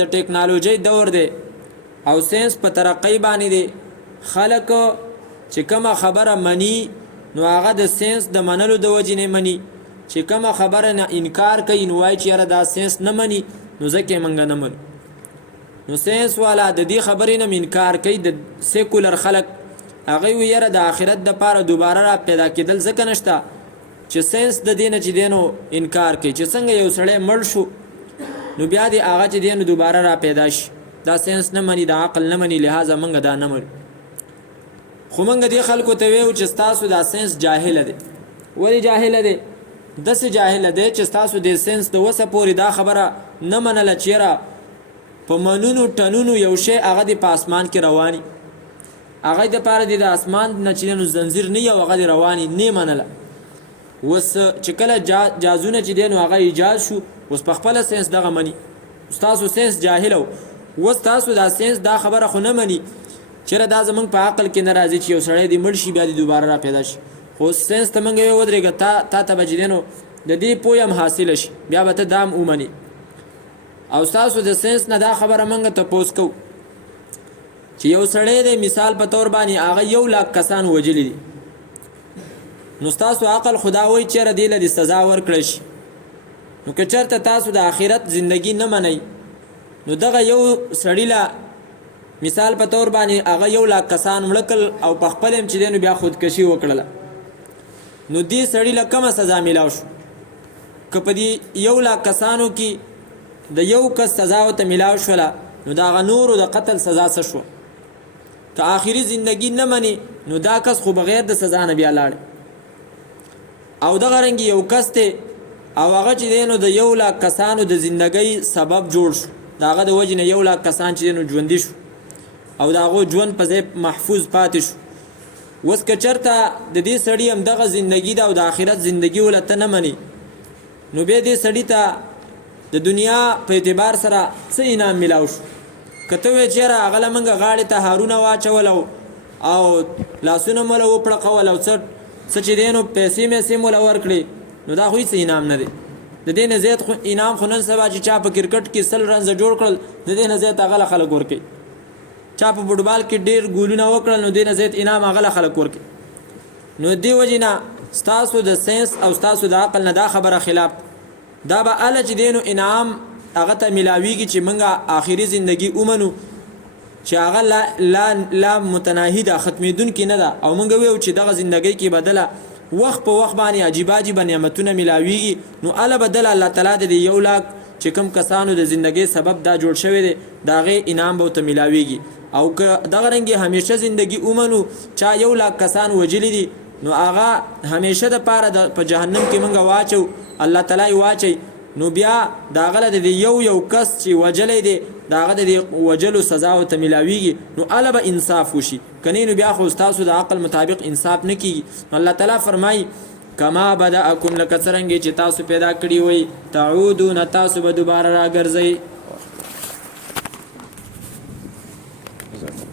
د ټیکنالوژي دور دی او ساينس په ترقۍ باندې دی خلک چې کومه خبره مني نو هغه د ساينس د منلو د وجې نه مني چې کومه خبره نه انکار کوي نو وایي چې یاره دا ساينس نه مني نو ځکه یې موږ نه منو نو ساينس والا د دې خبرې نه انکار کوي د سیکولر خلک هغه وی یاره د آخرت دپاره دوباره را پیدا کېدل ځکه نشته چې ساينس د دې نه چې دی نو انکار کوي چې څنګه یو سړی مړ شو نو بیا دې هغه چې دی نو دوباره را پیدا شي دا ساينس نه مني دا عقل نه مني لہذا موږ دا نه منو خو موږ دې خلکو ته ویو چې ستاسو دا ساينس جاهله دی ولې جاهله دی داسې جاهله دی چې ستاسو د ساينس د وسه پورې دا خبره نه منله چیرې په منونو ټنونو یو شی هغه د په اسمان کې رواني هغه د پاره د اسمان نه چې نو زنجیر نه یو هغه رواني نه منله وس چې کله جازونه چې دین هغه ایجاد شو وس په خپل ساينس دغه مني تاسو ساينس جاهل او تاسو دا ساينس دا خبره خو نه مني چیرې دا زمونږ په عقل کې ناراضي چې یو سړی د مړ شي بیا د دوباره را پیدا شي خو ساينس ته موږ یو ودرېږه تا بجدینو د دې پویم حاصل شي بیا به ته دام اومني او تاسو د ساينس نه دا خبره موږ ته پوس کو چې یو سړی د مثال په تور باندې هغه 1,00,000 کسان وجلی دي نو تاسو عقل خدا وای چیرې دی له سزا ورکړي شي نو که چېرته تاسو د آخرت ژوندۍ نه منئ نو دغه یو سړی لا مثال په تور باندې هغه 1,00,000 کسان مړکل او په خپل هم چې دینو بیا خودکشي وکړله نو دې سړی له کومه سزا میلاو شو که په دې 1,00,000 کسانو کې د یو کس سزا ورته میلاو شوله نو د هغه نورو د قتل سزا څه شو که آخري زندگی نه مني نو دا کس خو بغیر د سزا نه بیا لاړ او دغه رنګ یو کس ته او هغه چې دینو د 1,00,000 کسانو د زندګۍ سبب جوړ شو داغه د وجې نه 1,00,000 کسان چې دینو ژوندي شو او داغه ژوند په ځای محفوظ پاتې شو وس که چېرته د دې سړي هم دغه زندگی ده او د آخرت زندگی ولته نه مني نو بیا دې سړي ته د دنیا په اعتبار سره څه انعام میلاو شو که ته وایې چېرې هغه له موږ غاړې ته هارونه واچول او لاسونه مو له وپړقول او څه چې دی نو پیسې میسې مو له ورکړې نو دا خو هېڅ انعام نه دی د دې نه زیات انعام خو نن سبا چې چا په کرکټ کې 100 رنزه جوړ کړل د دې نه زیات هغه له خلک ورکوي چا په فوټبال کې ډېر ګولونه وکړل نو دې نه زیات انعام هغه له خلک ورکوي نو دې وجې نه ستاسو د ساينس او ستاسو د عقل نه دا خبره خلاف دا به اله چې دی نو انعام هغه ته میلاویږي چې موږ آخري زندگی ومنو چې هغه لا متناهي ده ختمېدونکې نه ده او موږ ویو چې دغه زندګۍ کې بدله وخت په وخت باندې عجیب نعمتونه میلاویږي نو اله بدله الله تعالی د 1,00,000 چې کوم کسانو د زندګۍ سبب دا جوړ شوی دی د هغې انعام به ورته میلاویږي او که دغه رنګې همیشه زندگی ومنو چا 1,00,000 کسان وجلی دي نو هغه همیشه د پاره په جهنم کې موږ واچو الله تعالی واچي نو بیا داغه د یو کس چې وجلې دی داغه د وجلو سزا او تملاویږي نو اله به انصاف وشي کني نو بیا خو تاسو د عقل مطابق انصاف نه کیږي الله تعالی فرمای کما بدأکم لک څرنګه چې تاسو پیدا کړی وي تعودون تاسو به دوباره راګرځئ